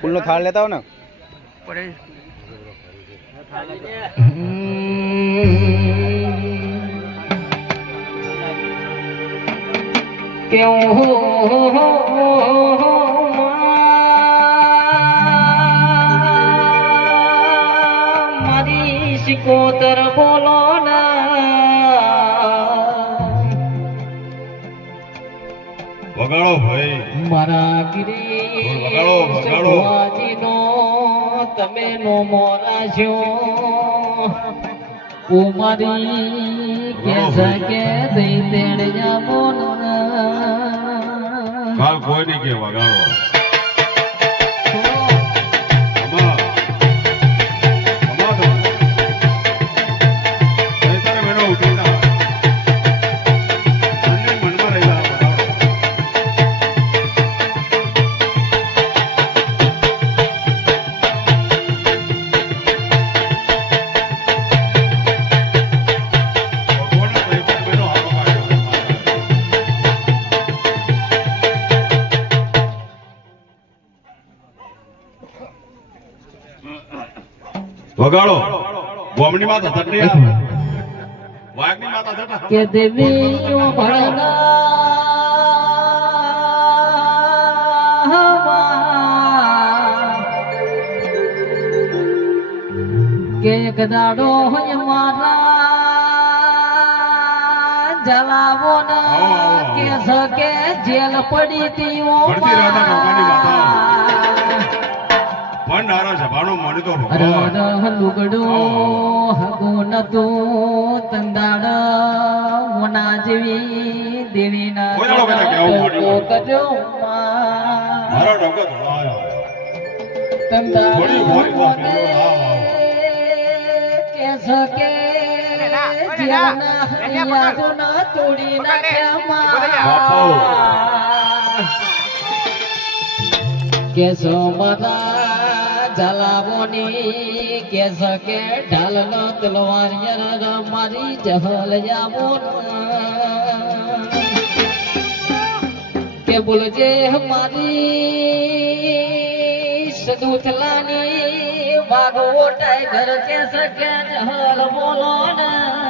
ફૂલનો થાળ લેતા હો ને. મારી શિકોતર બોલો વગાડો ભાઈ. મારા ગિરી વગાડો, વગાડો. તમે નો મોરાજો ઉમારી કે સકે દઈ તેડ જાબો કાલ કોઈ નહીં કે વગાડો. વગાડો ગોમની માતા આવે વાઘની માતા થટા કે દેવીઓ ભણના કે એક દાડો હોય મારા જલાવો આવો. કે સકે જેલ પડી તીઓ પડતી રાધા નૌકાની માતા. નારા સભાનો લુગડું હગું નતું તંદાડા મોના જેવી દેવીના. કર્યો મારો. ડોકો ધોળાયો તંદાડ. કે સકે જેલના હૈયાજોના તોડી નાખ્યા કે સોમરા જલાવોની કે સકે ઢાલનો તલવાર મારી જહલ જામોન કે બોલજે મારી સદુથલાની વાગો ટાઈગર કે સકે જહલ બોલો ને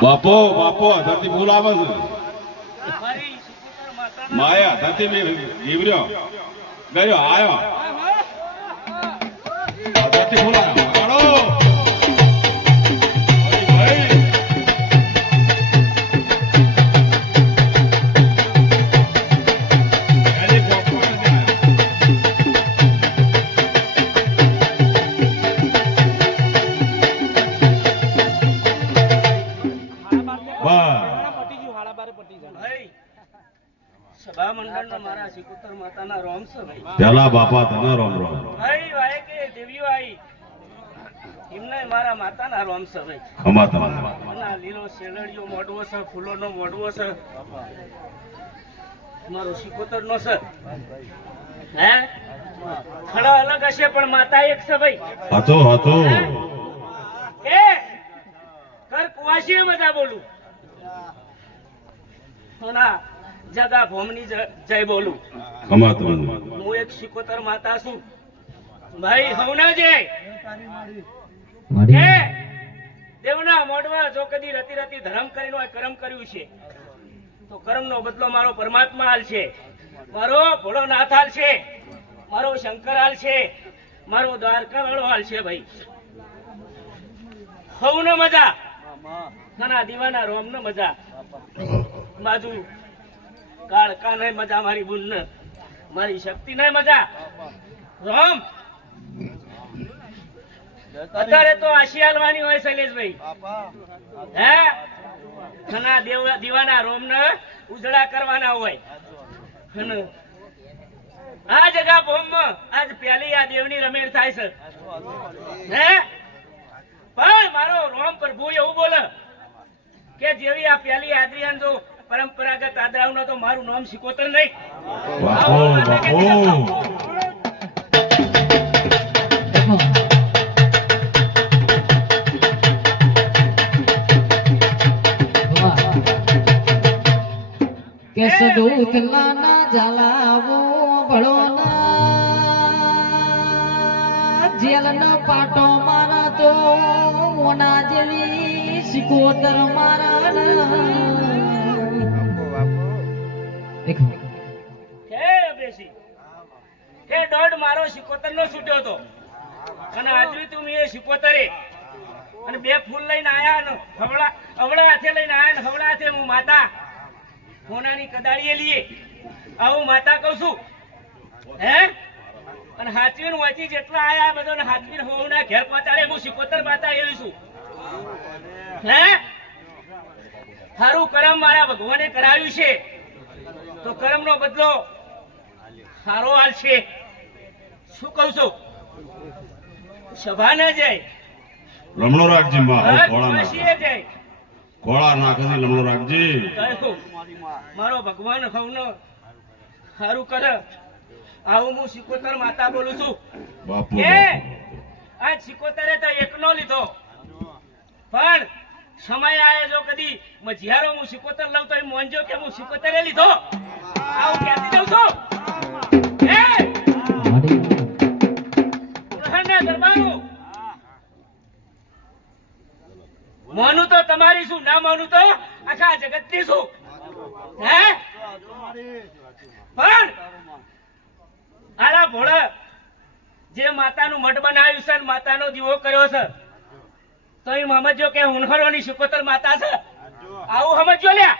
બાપો બાપો ધરતી ભૂલ આવે છે. માયા ધરતી બી ગીવર્યો ગયો આવ્યો ધરતી ભૂલ આવ્યો પેલા બાપા તને રોમ રોમ. મારા માતાના રોમ છે. ભાઈ તમારા. લીલો શેલડીયો મોડવો છે ફૂલોનો મોડવો છે. મારો શિકોતર નો છે. હે? ખડા અલગ હશે પણ માતા એક છે ભાઈ. હતો હતો એ કર કુવાસી બધા બોલું. ના જગા ભોમની જય બોલું. તમારા. હું એક શિકોતર માતા છું. ભાઈ હવના જય દેવના મોડવા જો કદી રતી રતી ધર્મ કરીને હોય કર્મ કર્યું છે. તો કર્મનો બદલો મારો પરમાત્મા હાલ છે. મારો ભોળો નાથ હાલ છે. મારો શંકર હાલ છે. મારો દ્વારકા વાળો હાલ છે ભાઈ. હવનો મજા. નાના દીવાના રોમ ને મજા. બાજુ કાળકા ને મજા મારી ભૂલ ને મારી શક્તિ ના મજા. રોમ. અત્યારે તો આશી હોય શૈલેષભાઈ. હે? ઘણા દીવાના રોમ ને ઉજળા કરવાના હોય. આ જગા ભોમ આજ પહેલી આ દેવની રમેણ થાય છે. હે? પણ મારો રોમ પ્રભુ એવું બોલે કે જેવી આ પહેલી આદરિયાન જો પરંપરાગત આદરાવનો તો મારું નામ શીખોતર નહીં. દૂતલા ના જલાવો ભળો ના જેલ નો પાટો મારા તો ઓના જેવી સિકોતર મારા દેખો હે અભેસી કે દોઢ મારો સિકોતર નો છૂટ્યો તો અને આજરી તું એ સિકોતરે. અને બે ફૂલ લઈને આયા ને હવળા હવળા હાથે લઈને આયા ને હવળા હાથે હું માતા સોનાની કદાળીએ લીએ. આવું માતા કહું છું. હે? અને હાચવીને વાંચી જેટલા આયા આ બધાને હાચવીન હોવના ઘેર પહોંચાડે હું સિકોતર માતા એવી છું. હે? સારું કરમ મારા ભગવાને કરાવ્યું છે. તો કર્મનો બદલો સારો હાલ છે. શું કહું છું? સભા ન જાય. લમણો રાખજે માં હક ઘોડા ના જાય. ઘોડા ના કદી લમણો રાખજે. મારો ભગવાન હવનો સારું કરે. આવું હું સિકોતર માતા બોલું છું. બાપુ આ સિકોતરે તો એકનો લીધો. પણ સમય આવે જો કદી. મજિયારો હું સિકોતર લઉં તો એ મોનજો કે હું સિકોતરે લીધો? આવું દરબારો મોનું તો તમારી શું ના મોનું તો આખા જગતની શું હે પણ આલા ભોળા જે માતાનું મઠ બનાવ્યું છે માતાનો દીવો કર્યો છે તો એ સમજો કે હુનહરોની શુકોતર માતા છે. આવું સમજો લ્યા.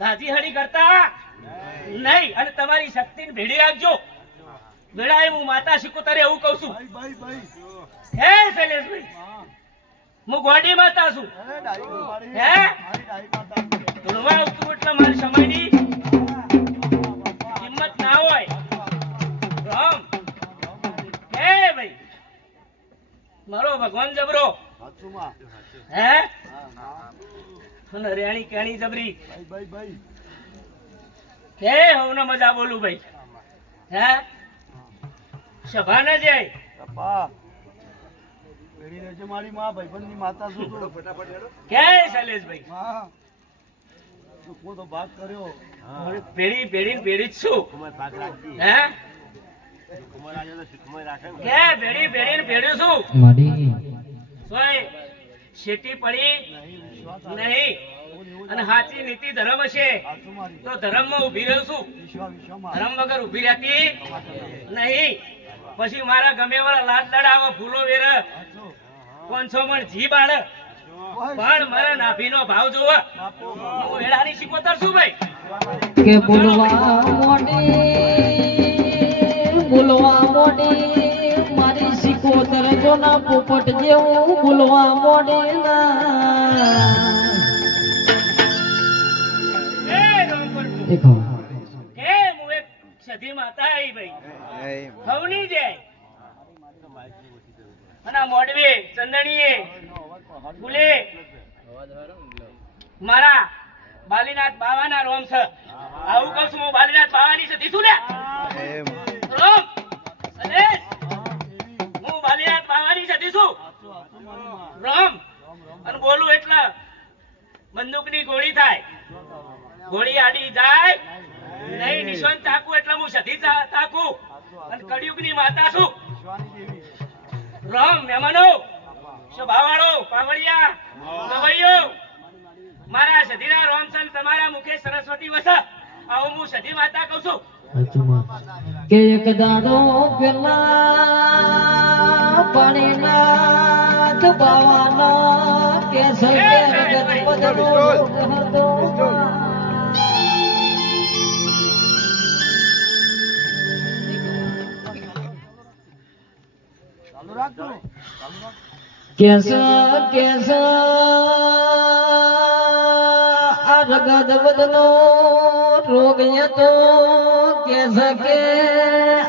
સાજી હળી કરતા? નહીં અને તમારી શક્તિને ભેડી રાખજો. ભેળાએ હું માતા સિકોતરે એવું કહું છું. હે શૈલેષભાઈ. હું ગોડી માતા છું. હે? ધૂળવા આવતું એટલે મારી સમયની કિંમત ના હોય. રામ હે ભાઈ. મારો ભગવાન જબરો. હે? રેણી કેણી જબરી. હે હું મજા બોલું ભાઈ. હે? સભા ન જાય કે શૈલેષભાઈ? હવે પેઢી પેઢી ને જ છું. હે? કે પેઢી પેઢી ને પેઢી છું. મારી. સોય શેટી પડી? નહીં. અને સાચી નીતિ ધર્મ હશે તો ધર્મમાં રહ્યું છું. ધર્મ વગર ઊભી રહેતી નહીં. પછી મારા ગમે વાળા લાડ લડાવો ફૂલો વેર. પાંચસો મણ જી બાળ? પણ મારા નાભીનો ભાવ જોવો. હું વેળાની શીખોતર છું ભાઈ. કે બોલવા મોડી બોલવા મોડી મારી સિકોતર જો ના પોપટ જેવું બોલવા મોડી ના. રામપુર. દેખો કે હું એક સધી માતા આવી ભાઈ. હવની જાય. અને મોડવે ચંદણીએ ફૂલે. મારા બાલીનાથ બાવાના રોમ છે. આવું કહું છું હું બાલીનાથ બાવાની છે દીધું ને રોમ. હું બાલીનાથ બાવાની છે. દીધું રોમ. અને બોલું એટલે બંદૂકની ગોળી થાય. ગોળી આડી જાય. નહીં. નિશાન તાકુ એટલે હું સધી તાકુ અને અને કળિયુગની માતા છું. રામ મહેમાનો. શોભાવાળો પાવડિયા ગવૈયો મારા સધીના રોમસન તમારા મુખે સરસ્વતી વસ. આવું હું સધી માતા કહું છું. કે એક દાડો પેલા પાણીના દબાવાના કે ગણપતનો હતો. કેસ કેસ આ રગદ બદનો રોગ તો કેસ કે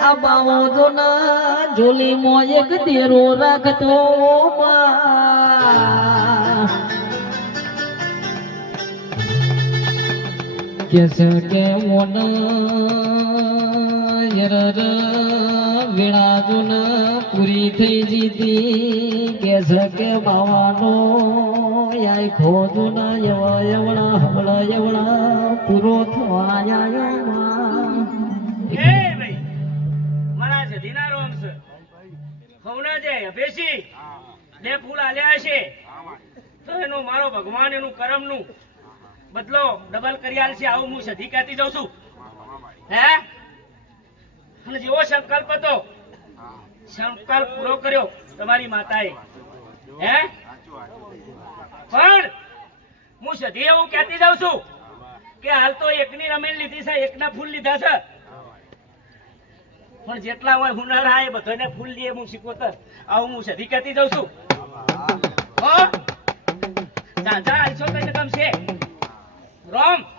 આ બાવો તો ના જોલી મો એક દેરો રાખતો. કેસ કે મોન યરર પૂરી થઈ જીતી. કે કે બાવાનો યાય ખોદુના એવા એવડા હમણાં એવડા પૂરો થવા બે ફૂલ આલ્યા છે તો એનું મારો ભગવાન, એનું કરમનું બદલો ડબલ કરી આલશે. આવું હું સધી કહેતી જાઉં છું. હે? અને જેવો સંકલ્પ હતો, સંકલ્પ પૂરો કર્યો તમારી માતાએ. હે? પણ હું સધી એવું કહેતી જાઉં છું કે હાલ તો એકની રમેલ લીધી છે, એકના ફૂલ લીધા છે. પણ જેટલા હોય હુનર હા એ બધાને ફૂલ લઈએ હું શીખોતર આવું હું સધી કહેતી જાઉં છું. હો? ઝાઝા આલશો તને ગમશે રોમ.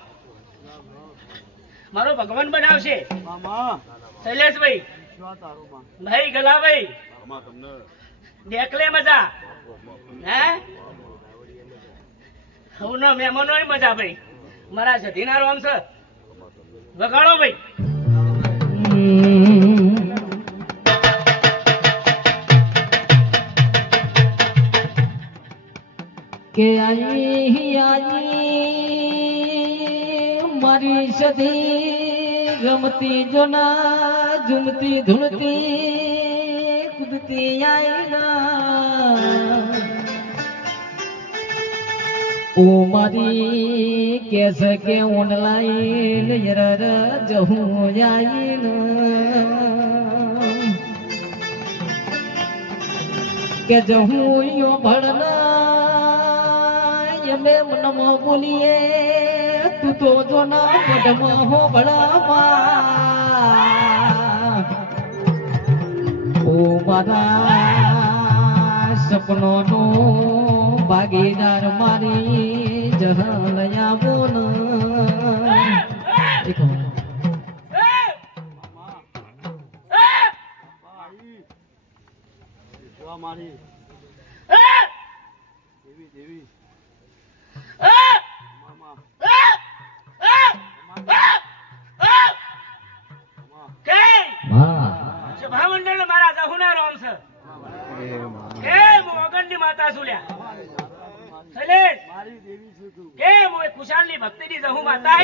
મારો ભગવાન બનાવશે. શૈલેષભાઈ. ભાઈ ગલાભાઈ. દેખલે મજા. હે? હવનો મહેમાનો મજા ભાઈ. મારા સધીના રોમ છે. વગાડો ભાઈ. કે આઈ આઈ મારી સધી રમતી જોના ઝુમતી ધૂળતી કૂદતી આઈના ઓ મારી કેસ કે ઓનલાઈન યરર જહું આઈન કે જહું યો ભળના યમે મનમાં બોલીએ. તું તો જો ના પદમાં હો ભળામાં ઓ મારા સપનોનો ભાગીદાર મારી જહલયા બોન મારી. દેવી રોમ છે એ માં. કે હું અગણની માતા છું લ્યા શૈલેષ કે હું એ ખુશાલની ભક્તિની જહુ માતા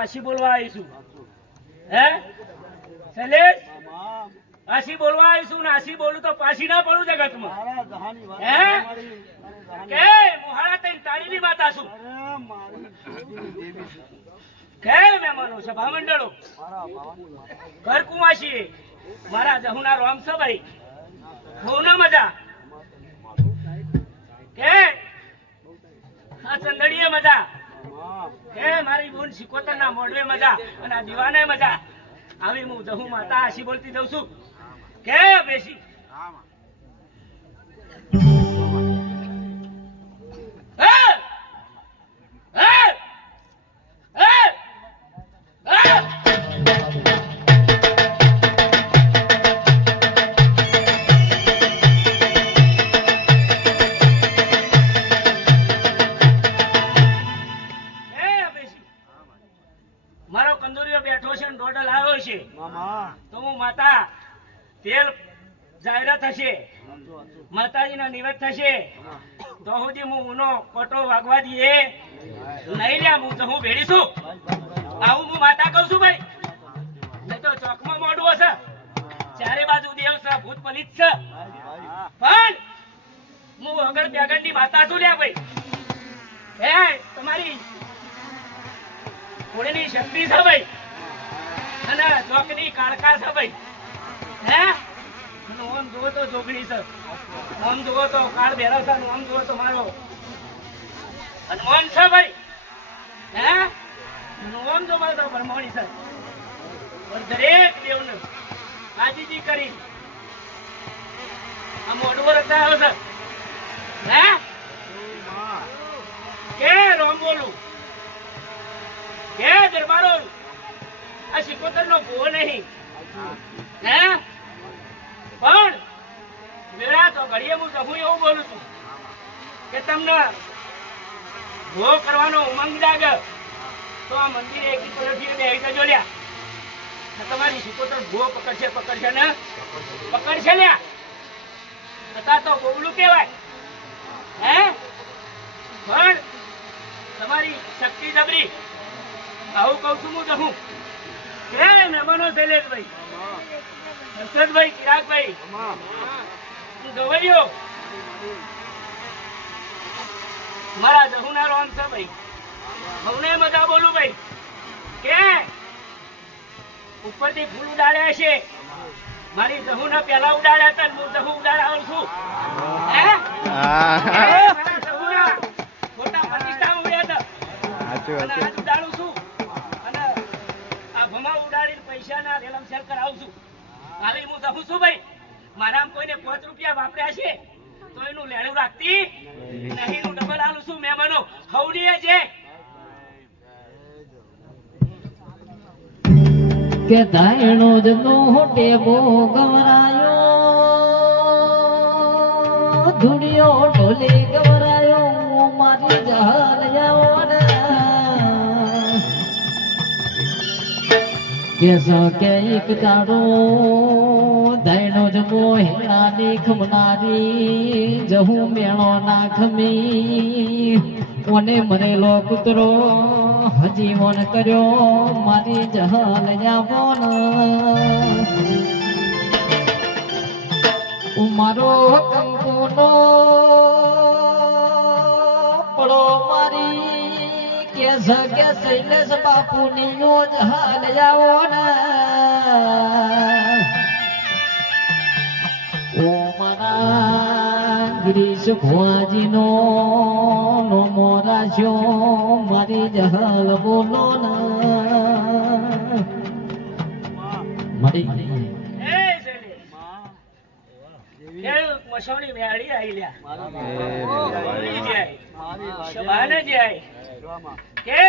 આશી બોલવા આવીશું. હે? શૈલેષ? આશી બોલવા આવીશું ને આશી બોલું તો પાછી ના પડું જગતમાં. હે? કે? મુહાળા તઈ તાળીની માતા છું કે મહેમાનો સભા મંડળો ઘર કુવાસી મારા જહુના રોમ ભાઈ બહુ ના મજા. કે? આ ચંદડીએ મજા. કે મારી બોન સિકોતર ના મોડવે મજા અને આ દીવાને મજા. આવી હું જહુ માતા આશી બોલતી જઉં છું. કે બેસી? હા હે! નિવેદ થશે. તો સુધી હું ઉનો કોટો વાગવા દઈએ. નહીં લ્યા, હું હું ભેડી આવું હું માતા કહું છું ભાઈ. નહીં તો ચોકમાં મોડું હશે. ચારે બાજુ દેવ છે ભૂત પલિત છે. પણ હું અગળ બેગડની માતા છું લ્યા ભાઈ. હે, તમારી ઘોડીની શક્તિ છે ભાઈ. અને ચોકની કાળકા છે ભાઈ. હે? અને ઓમ તો કાળ ભેરા છે હે? જો મારો તો દરેક દેવને આજીજી છે. હે? કે રોમ કે દરબારો? આ સિકોતર નો ભૂવો નહીં. હે? ઘડીએ હું હું એવું બોલું છું કે તમને ભો કરવાનો ઉમંગ જાગે, તો આ મંદિર એક પલટીએ બે જજો લ્યા. તમારી સિકોતર ભો પકડશે પકડશે ને? પકડશે લ્યા. છતાં તો બોબલું કહેવાય. હે? પણ તમારી શક્તિ જબરી. આવું કહું છું હું જહું કે મહેમાનો શૈલેષભાઈ હર્ષદભાઈ, ચિરાગભાઈ. હું ગવૈયો મારા જહુના રોમ છે ભાઈ. હવને મજા બોલું ભાઈ. કે? ઉપરથી ફૂલ ઉડાડ્યા છે. મારી જહુના પહેલા ઉડાડ્યા હતા ને હું જહુ છું. હે? હા. હે, મારા જહુના ઉડ્યા હતા. છે. ઉડાડું છું. અને આ ભમા ઉડાડીને પૈસાના રેલમ સેલ કરાવું છું. હાલે હું જહું છું ભાઈ. મારા કોઈને પાંચ રૂપિયા વાપર્યા છે તો એનું લેણું રાખતી નહીં. હું ડબલ આલું છું મહેમાનો. હવડીએ છે કે ધાયણો જ નો બો ગવરાયો ધૂળિયો ઢોલે ગવરાયો મારી જહલ કેસો કે એક દાડો ધાયણો જ મોહિનાની ખમનારી, જહું મેળો ના ખમી કોને મરેલો કૂતરો હજી મોન કર્યો, મારી જહલ જાવોન મારો કંકુનો પડો મારી કેસ કે શૈલેષ બાપુની યો જહલ જાવો ને ઓ મારા ગિરીશ ભુવાજીનો નો મારી જહલ બોલો ના મારી એ શૈલેષ. એ મેળી આવી લ્યા જાય. કે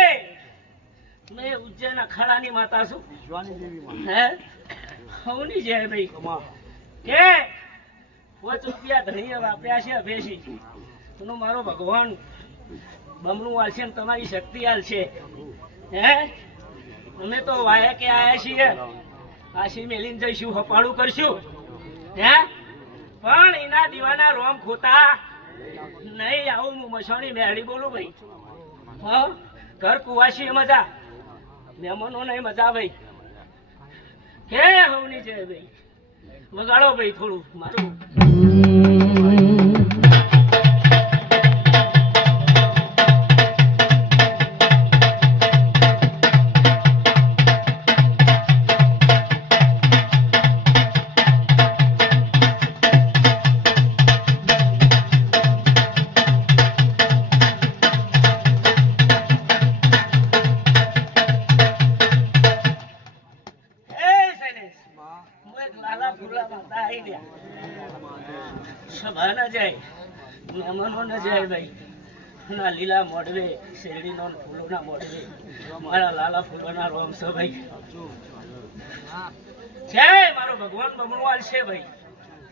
મેં ઉજ્જૈન અખાડાની માતા છું હે હવની જાય ભાઈ કે પાંચ રૂપિયા ધણીએ વાપર્યા છે અભેશી. એનો મારો ભગવાન બમણું આલશે ને તમારી શક્તિ આલશે. હે? અમે તો વાયા કે આયા છીએ. આશી મેલીને જઈશું, હપાળું કરશું. હે? પણ એના દીવાના રોમ ખોતા નહીં આવું, હું મસાણી મેળી બોલું ભાઈ. હા? ઘર કુવાસી મજા. મહેમાનો નહીં મજા ભાઈ. હે હવની છે ભાઈ. વગાડો ભાઈ થોડું, મારું. મહેમાનો ન ભાઈ ના લીલા મોડવે શેરડીનો ને ફૂલોના મોડવે મારા લાલા ફૂલોના રોમ છે ભાઈ. છે મારો ભગવાન બમણવાલ છે ભાઈ.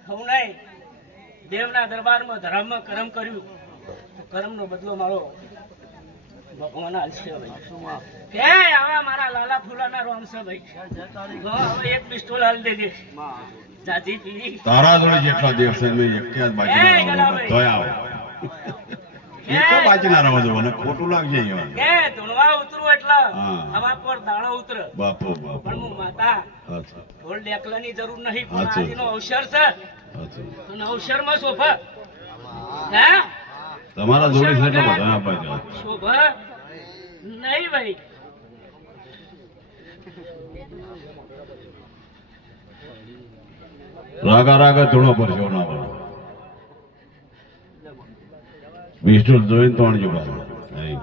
હું નહીં. દેવના દરબારમાં ધર્મમાં કરમ કર્યું. તો કરમનો બદલો મારો ભગવાન હાલ છે ભાઈ. કે આવા મારા લાલા ફૂલાના રોમ છે ભાઈ. હવે એક પિસ્તોલ હાલ દેજે જાજી તારા જોડે જેટલા દેવ છે મેં એક જ બાકી તોય આવો. એક જ બાકી ના રહેવા ખોટું લાગશે અહીંયા. કે ધૂણવા ઉતરું એટલે હવા પર દાણો ઉતરે. બાપો બાપો પણ હું માતા ઢોલ ડેકલાની જરૂર નહીં પણ આજનો અવસર છે. અચ્છા અવસરમાં શોભા હે? તમારા જોડે છે એટલે બધા અપાઈ શોભા નહીં ભાઈ. રાગા રાગા ધૂણો પર છે ના પર વિષ્ણુ જોઈને ત્રણ નહીં.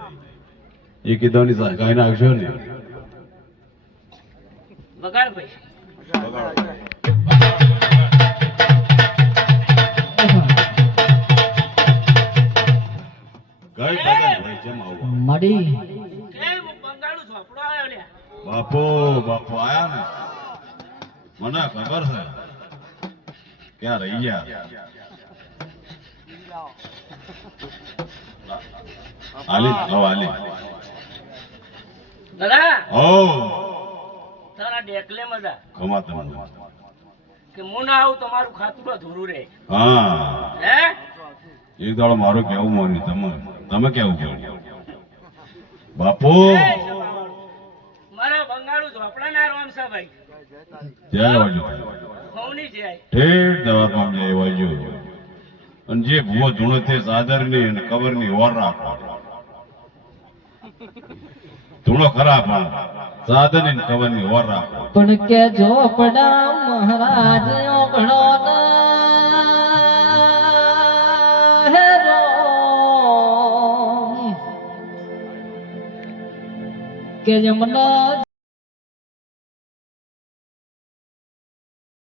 એ કીધું કાંઈ નાખશો ને? વગાડ ભાઈ. લ્યા. બાપો બાપો આયા ને? મને ખબર છે. ક્યાં રહી ગયા? હાલી હો. આલી. દાદા! હો. તારા ડેકલે મજા. કમા તમને કે હું ના આવું તો મારું ખાતું અધૂરું રહે. હા. હે? એક દાડો મારું કેવું માન્યું તમે? તમે કેવું કેવું? બાપુ! મારા બંગાળું ઝોપડાના રોમ છે ભાઈ. જય વાજો કોની જય. ઠેઠ દવા પામ જય વાજો અને જે ભૂવો ધૂણો તે સાદરની અને કબરની ઓર રાખો. ધૂણો ખરા પણ સાધનની કબરની ઓર રાખો. પણ કે ઝોપડા મહારાજ, ઓગણો કે જમના